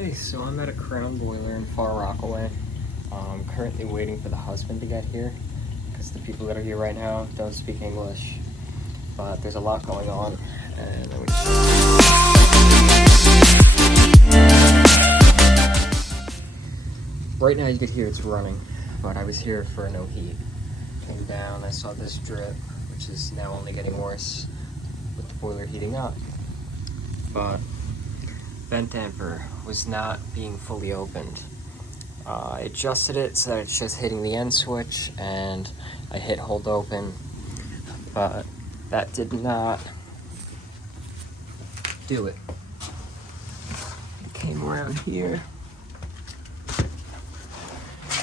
Okay, so I'm at a Crown boiler in Far Rockaway. I'm currently waiting for the husband to get here because the people that are here right now don't speak English. But there's a lot going on, and then right now you could hear it's running, but I was here for no heat. Came down, I saw this drip, which is now only getting worse with the boiler heating up. But vent damper was not being fully opened. I adjusted it so that it's just hitting the end switch, and I hit hold open, but that did not do it. Came around here.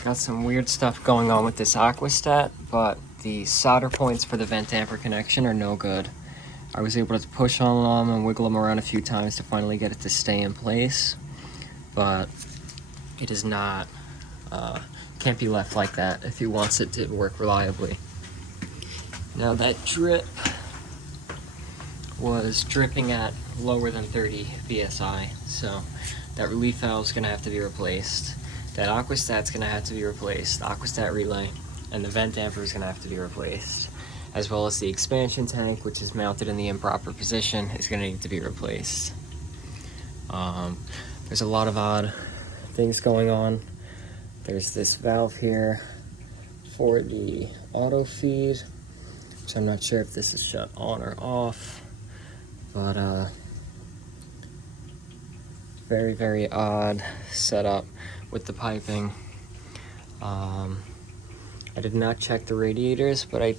Got some weird stuff going on with this aquastat, but the solder points for the vent damper connection are no good. I was able to push on them and wiggle them around a few times to finally get it to stay in place, but it is not, can't be left like that if he wants it to work reliably. Now that drip was dripping at lower than 30 psi, so that relief valve is going to have to be replaced. That aquastat's going to have to be replaced, the aquastat relay, and the vent damper is going to have to be replaced, as well as the expansion tank, which is mounted in the improper position, is going to need to be replaced. There's a lot of odd things going on. There's this valve here for the auto feed, which I'm not sure if this is shut on or off, but very, very odd setup with the piping. I did not check the radiators, but I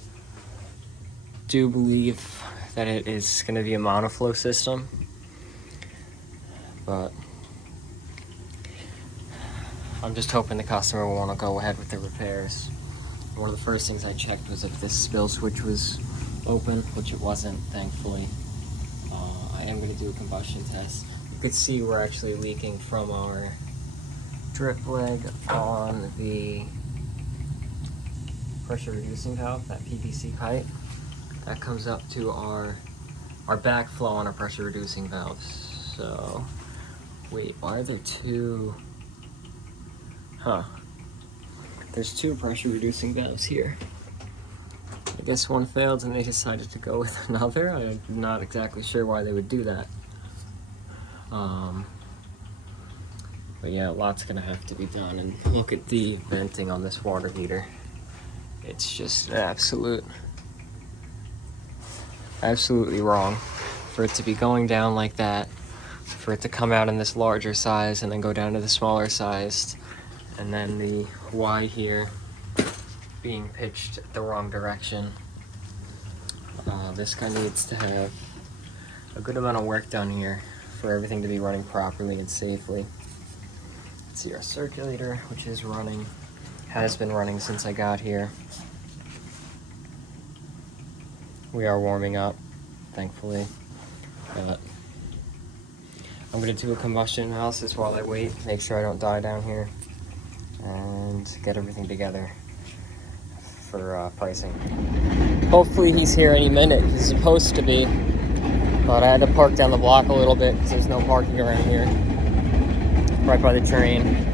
do believe that it is going to be a monoflow system, but I'm just hoping the customer will want to go ahead with the repairs. One of the first things I checked was if this spill switch was open, which it wasn't, thankfully. I am going to do a combustion test. You could see we're actually leaking from our drip leg on the pressure reducing valve, that PVC pipe. That comes up to our backflow on our pressure reducing valves. So, wait, why are there two? There's two pressure reducing valves here. I guess one failed and they decided to go with another. I'm not exactly sure why they would do that. But yeah, a lot's gonna have to be done. And look at the venting on this water heater. It's just absolutely wrong for it to be going down like that, for it to come out in this larger size and then go down to the smaller sized, and then the Y here being pitched the wrong direction. This guy needs to have a good amount of work done here for everything to be running properly and safely. Let's see our circulator, which is running, has been running since I got here. We are warming up, thankfully, but I'm going to do a combustion analysis while I wait, make sure I don't die down here, and get everything together for pricing. Hopefully he's here any minute. He's supposed to be, but I had to park down the block a little bit because there's no parking around here, right by the train.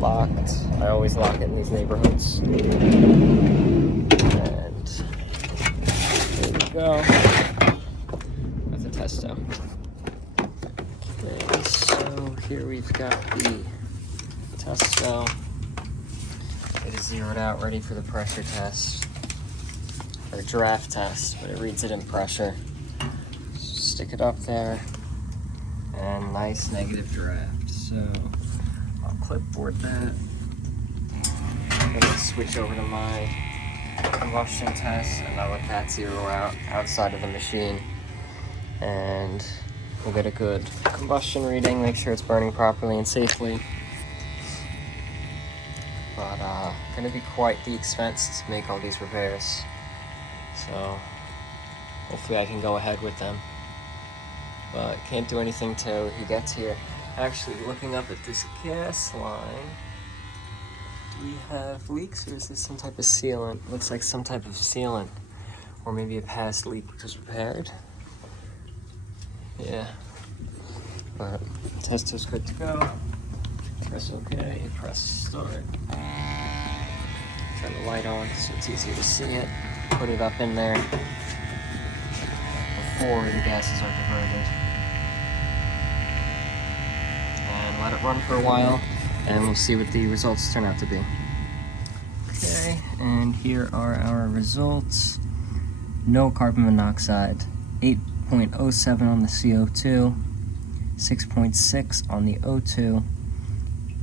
Locked. I always lock it in these neighborhoods. And there we go. That's a testo. Okay, so here we've got the testo. It is zeroed out, ready for the pressure test, or draft test, but it reads it in pressure. Stick it up there, and nice negative draft. So I'll clipboard that. I'm going to switch over to my combustion test, and I'll let that zero out outside of the machine, and we'll get a good combustion reading, make sure it's burning properly and safely. But going to be quite the expense to make all these repairs, so hopefully I can go ahead with them, but can't do anything till he gets here. Actually, looking up at this gas line, do we have leaks, or is this some type of sealant? Looks like some type of sealant, or maybe a past leak was repaired. Yeah. But test is good to go. Press OK, press start. Turn the light on so it's easier to see it. Put it up in there before the gases are diverted. And let it run for a while, and we'll see what the results turn out to be. Okay, and here are our results. No carbon monoxide, 8.07 on the CO2, 6.6 on the O2,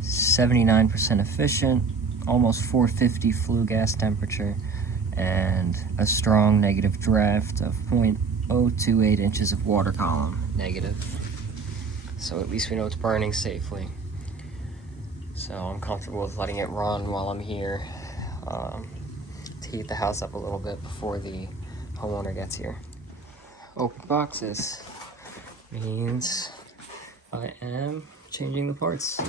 79% efficient, almost 450 flue gas temperature, and a strong negative draft of 0.028 inches of water column, negative. So at least we know it's burning safely. So I'm comfortable with letting it run while I'm here to heat the house up a little bit before the homeowner gets here. Open boxes means I am changing the parts.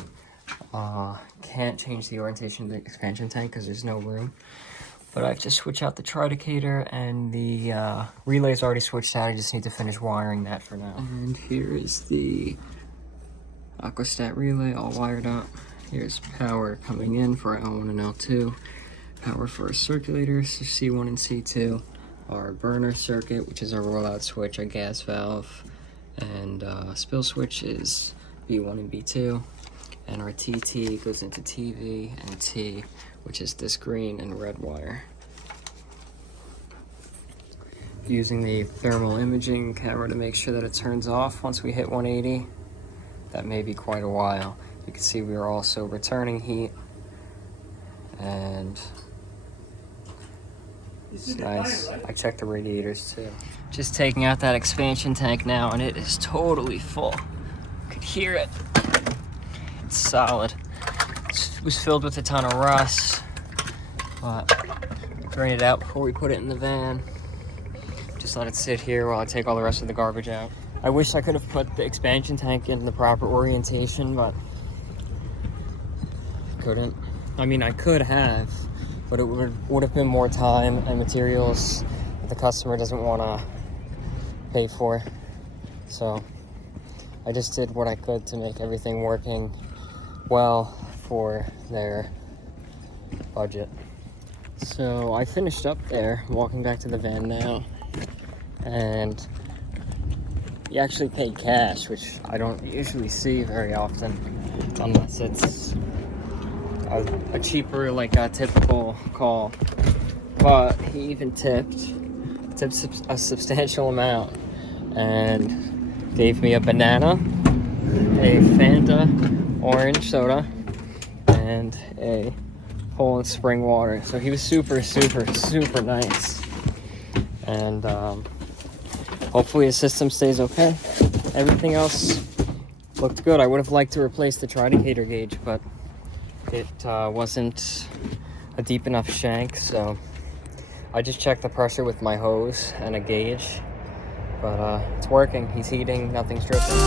Can't change the orientation of the expansion tank because there's no room. But I have to switch out the tridicator, and the relay's already switched out. I just need to finish wiring that for now. And here is the Aquastat relay all wired up. Here's power coming in for L1 and L2. Power for our circulators, C1 and C2. Our burner circuit, which is our rollout switch, our gas valve, and spill switch is B1 and B2. And our TT goes into TV and T, which is this green and red wire. Using the thermal imaging camera to make sure that it turns off once we hit 180. That may be quite a while. You can see we are also returning heat, and it's nice. I checked the radiators too. Just taking out that expansion tank now, and it is totally full. You could hear it. It's solid. It was filled with a ton of rust, but drain it out before we put it in the van. Just let it sit here while I take all the rest of the garbage out. I wish I could have put the expansion tank in the proper orientation, but couldn't. I mean, I could have, but it would have been more time and materials that the customer doesn't want to pay for. So I just did what I could to make everything working well for their budget. So I finished up there, walking back to the van now, and he actually paid cash, which I don't usually see very often, unless it's a cheaper, like a typical call. But he even tipped a substantial amount, and gave me a banana, a Fanta orange soda, and a Poland spring water. So he was super nice, and hopefully his system stays okay. Everything else looked good. I would have liked to replace the tridicator gauge, but it wasn't a deep enough shank, so I just checked the pressure with my hose and a gauge, but it's working. He's heating, nothing's dripping.